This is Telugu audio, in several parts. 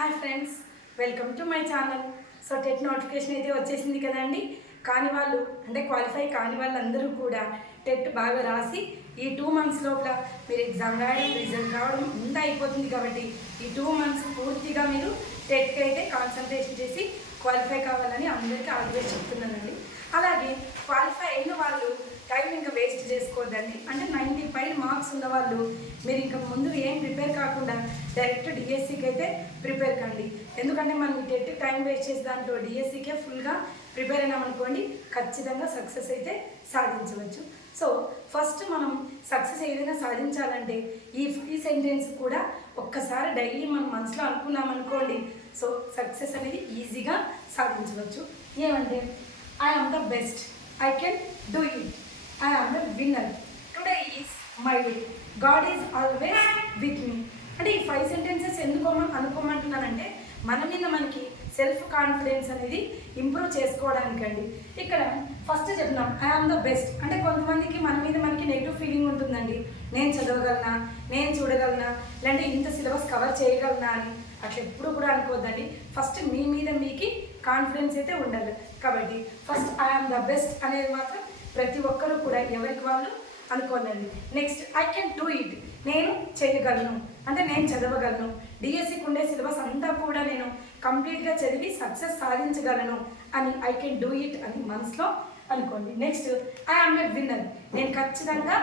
Hi friends, welcome to my channel. So TET notification అయితే వచ్చేసింది కదండి. కాని వాళ్ళు అంటే క్వాలిఫై కాని వాళ్ళందరూ కూడా టెట్ బాగా రాసి ఈ 2 months లోపల మీరు ఎగ్జామ్ రాయడం, రిజల్ట్ రావడం అంతా అయిపోతుంది. కాబట్టి ఈ 2 months పూర్తిగా మీరు టెట్కి అయితే కాన్సన్ట్రేషన్ చేసి క్వాలిఫై కావాలని అందరికీ ఆల్వేస్ చెప్తున్నానండి. అలాగే క్వాలిఫై అయిన వాళ్ళు టైం ఇంకా వేస్ట్ చేసుకోవద్దండి. అంటే 95 మార్క్స్ ఉన్న వాళ్ళు మీరు ఇంకా ముందు ఏం ప్రిపేర్ కాకుండా డైరెక్ట్ డిఎస్సికి అయితే ప్రిపేర్ కండి. ఎందుకంటే మనం ఈ టెట్ టైం వేస్ట్ చేసే దాంట్లో డిఎస్సికే ఫుల్గా ప్రిపేర్ అయినామనుకోండి, ఖచ్చితంగా సక్సెస్ అయితే సాధించవచ్చు. సో ఫస్ట్ మనం సక్సెస్ ఏదైనా సాధించాలంటే ఈ సెంటెన్స్ కూడా ఒక్కసారి డైలీ మనం మనసులో అనుకున్నామనుకోండి, సో సక్సెస్ అనేది ఈజీగా సాధించవచ్చు. ఏమంటే I am the best. I can do it. I am the winner. Today is my day. God is always with me. అంటే ఈ 5 sentences ఎందుకు అనుకోమంటున్నానంటే మన మీద మనకి సెల్ఫ్ కాన్ఫిడెన్స్ అనేది ఇంప్రూవ్ చేసుకోవడానికండి. ఇక్కడ ఫస్ట్ చెప్తున్నాం ఐ ఆమ్ ద బెస్ట్. అంటే కొంతమందికి మన మీద మనకి నెగిటివ్ ఫీలింగ్ ఉంటుందండి. నేను చదవగలనా, నేను చూడగలనా, లేదంటే ఇంత సిలబస్ కవర్ చేయగలనా అని. అట్లా ఎప్పుడు కూడా అనుకోవద్దండి. ఫస్ట్ మీ మీద మీకు కాన్ఫిడెన్స్ అయితే ఉండాలి. కాబట్టి first I am the best అనేది మాత్రం ప్రతి ఒక్కరూ కూడా ఎవరికి వాళ్ళు అనుకోనండి. Next I can do it. నేను చేయగలను, అంటే నేను చదవగలను. డిఎస్సికి ఉండే సిలబస్ అంతా కూడా నేను కంప్లీట్గా చదివి సక్సెస్ సాధించగలను అని ఐ కెన్ డూ ఇట్ అని మనసులో అనుకోండి. Next I am a winner. నేను ఖచ్చితంగా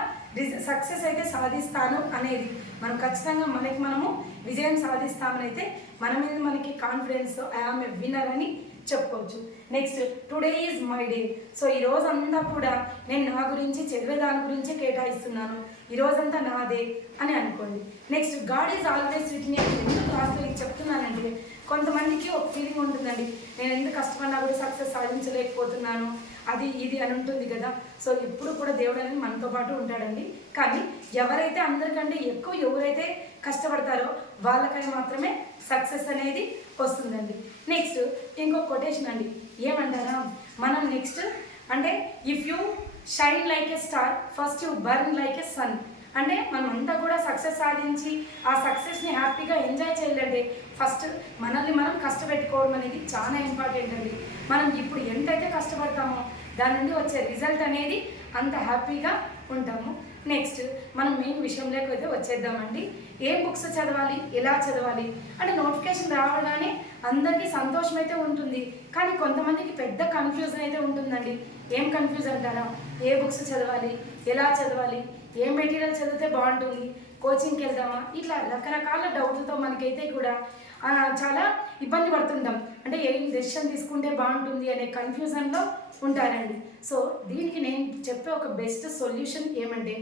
సక్సెస్ అయితే సాధిస్తాను అనేది మనం ఖచ్చితంగా మనము విజయం సాధిస్తామని అయితే మన మీద మనకి confidence I am a winner అని చెప్పుకోవచ్చు. Next today is my day. So ఈ రోజంతా కూడా నేను నా గురించి చదివే దాని గురించి కేటాయిస్తున్నాను, ఈ రోజంతా నాదే అని అనుకోండి. Next God is always with me. ఎందుకు లాస్ట్లో ఇది చెప్తున్నానంటే కొంతమందికి ఒక ఫీలింగ్ ఉంటుందండి, నేను ఎంత కష్టపడినా కూడా సక్సెస్ సాధించలేకపోతున్నాను, అది ఇది అని ఉంటుంది కదా. సో ఎప్పుడు కూడా దేవుడు అనేది మనతో పాటు ఉంటాడండి. కానీ ఎవరైతే అందరికంటే ఎక్కువ ఎవరైతే కష్టపడతారో వాళ్ళకని మాత్రమే సక్సెస్ అనేది వస్తుందండి. నెక్స్ట్ ఇంకో కొటేషన్ అండి, ఏమంటారా మనం నెక్స్ట్ అంటే if you shine like a star first you burn like a sun. అంటే మనం అంతా కూడా సక్సెస్ సాధించి ఆ సక్సెస్ని హ్యాపీగా ఎంజాయ్ చేయాలంటే ఫస్ట్ మనల్ని మనం కష్టపెట్టుకోవడం అనేది చాలా ఇంపార్టెంట్ అండి. మనం ఇప్పుడు ఎంతైతే కష్టపడతామో దాని నుండి వచ్చే రిజల్ట్ అనేది అంత హ్యాపీగా ఉంటాము. నెక్స్ట్ మనం మెయిన్ విషయంలోకి అయితే వచ్చేద్దామండి. ఏ బుక్స్ చదవాలి, ఎలా చదవాలి అంటే నోటిఫికేషన్ రావగానే అందరికీ సంతోషం అయితే ఉంటుంది, కానీ కొంతమందికి పెద్ద కన్ఫ్యూజన్ అయితే ఉంటుందండి. ఏం కన్ఫ్యూజ్ అంటారా? ఏ బుక్స్ చదవాలి, ఎలా చదవాలి, ఏ మెటీరియల్ చదివితే బాగుంటుంది, కోచింగ్కి వెళ్దామా, ఇట్లా రకరకాల డౌట్లతో మనకైతే కూడా చాలా ఇబ్బంది పడుతుంటాం. అంటే ఏం డెసిషన్ తీసుకుంటే బాగుంటుంది అనే కన్ఫ్యూజన్లో ఉంటారండి. సో దీనికి నేను చెప్పే ఒక బెస్ట్ సొల్యూషన్ ఏమంటే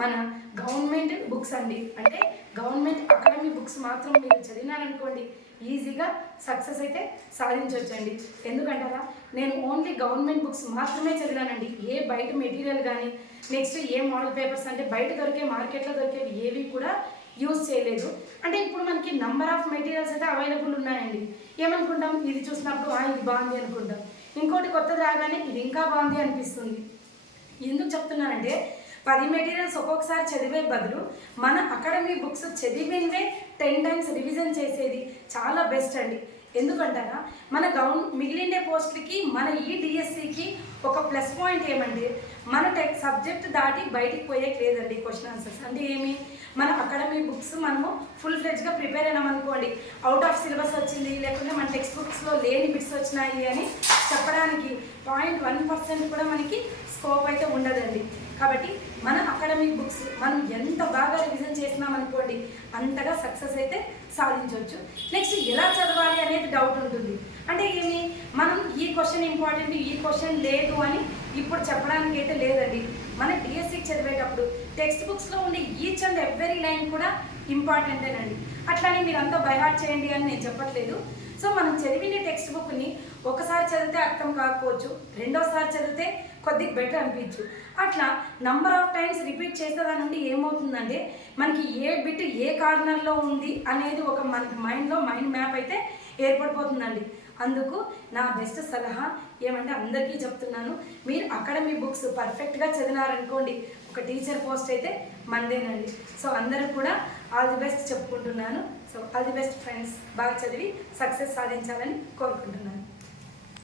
మన గవర్నమెంట్ బుక్స్ అండి. అంటే గవర్నమెంట్ అకాడమీ బుక్స్ మాత్రం మీరు చదివినారనుకోండి, ఈజీగా సక్సెస్ అయితే సాధించవచ్చండి. ఎందుకంటారా, నేను ఓన్లీ గవర్నమెంట్ బుక్స్ మాత్రమే చదివానండి. ఏ బయట మెటీరియల్ కానీ నెక్స్ట్ ఏ మోడల్ పేపర్స్ అంటే బయట దొరికే మార్కెట్లో దొరికేవి ఏవి కూడా యూజ్ చేయలేదు. అంటే ఇప్పుడు మనకి నంబర్ ఆఫ్ మెటీరియల్స్ అయితే అవైలబుల్ ఉన్నాయండి. ఏమనుకుంటాం, ఇది చూసినప్పుడు ఇది బాగుంది అనుకుంటాం, ఇంకోటి కొత్తది రాగానే ఇది ఇంకా బాగుంది అనిపిస్తుంది. ఎందుకు చెప్తున్నానంటే 10 మెటీరియల్స్ ఒక్కొక్కసారి చదివే బదులు మన అకాడమీ బుక్స్ చదివినవే 10 times రివిజన్ చేసేది చాలా బెస్ట్ అండి. ఎందుకంటారా, మన మిగిలిండే పోస్టులకి మన ఈ డిఎస్సికి ఒక ప్లస్ పాయింట్ ఏమంటే మన సబ్జెక్ట్ దాటి బయటికి పోయేకి లేదండి క్వశ్చన్ ఆన్సర్స్. అంటే ఏమి, మన అకాడమీ బుక్స్ మనము ఫుల్ ఫ్లెడ్జ్గా ప్రిపేర్ అయినామనుకోండి, అవుట్ ఆఫ్ సిలబస్ వచ్చింది లేకుంటే మన టెక్స్ట్ బుక్స్లో లేని బిట్స్ వచ్చినాయి అని చెప్పడానికి 0.1% కూడా మనకి స్కోప్ అయితే ఉండదండి. కాబట్టి మన అకాడమిక్ బుక్స్ మనం ఎంత బాగా రివిజన్ చేసినామనుకోండి అంతగా సక్సెస్ అయితే సాధించవచ్చు. నెక్స్ట్ ఎలా చదవాలి అనేది డౌట్ ఉంటుంది. అంటే ఏమి, మనం ఈ క్వశ్చన్ ఇంపార్టెంట్, ఈ క్వశ్చన్ లేదు అని ఇప్పుడు చెప్పడానికి అయితే లేదండి. మన డిఎస్సికి చదివేటప్పుడు టెక్స్ట్ బుక్స్లో ఉండే ఈచ్ అండ్ ఎవ్రీ లైన్ కూడా ఇంపార్టెంటేనండి. అట్లానే మీరు అంతా బైహార్ట్ చేయండి అని నేను చెప్పట్లేదు. సో మనం చదివిన టెక్స్ట్ బుక్ని ఒకసారి చదివితే అర్థం కాకపోవచ్చు, రెండోసారి చదివితే కొద్దిగా బెటర్ అనిపించు. అట్లా నంబర్ ఆఫ్ టైమ్స్ రిపీట్ చేస్తే దాని నుండి ఏమవుతుందంటే మనకి ఏ బిట్ ఏ కార్నర్లో ఉంది అనేది ఒక మనకి మైండ్ మ్యాప్ అయితే ఏర్పడిపోతుందండి. అందుకు నా బెస్ట్ సలహా ఏమంటే అందరికీ చెప్తున్నాను, మీరు అకాడమీ బుక్స్ పర్ఫెక్ట్గా చదివినారనుకోండి ఒక టీచర్ పోస్ట్ అయితే మందేనండి. సో అందరూ కూడా ఆల్ ది బెస్ట్ చెప్పుకుంటున్నాను. So all the best friends, బాగా చదివి సక్సెస్ సాధించాలని కోరుకుంటున్నాను.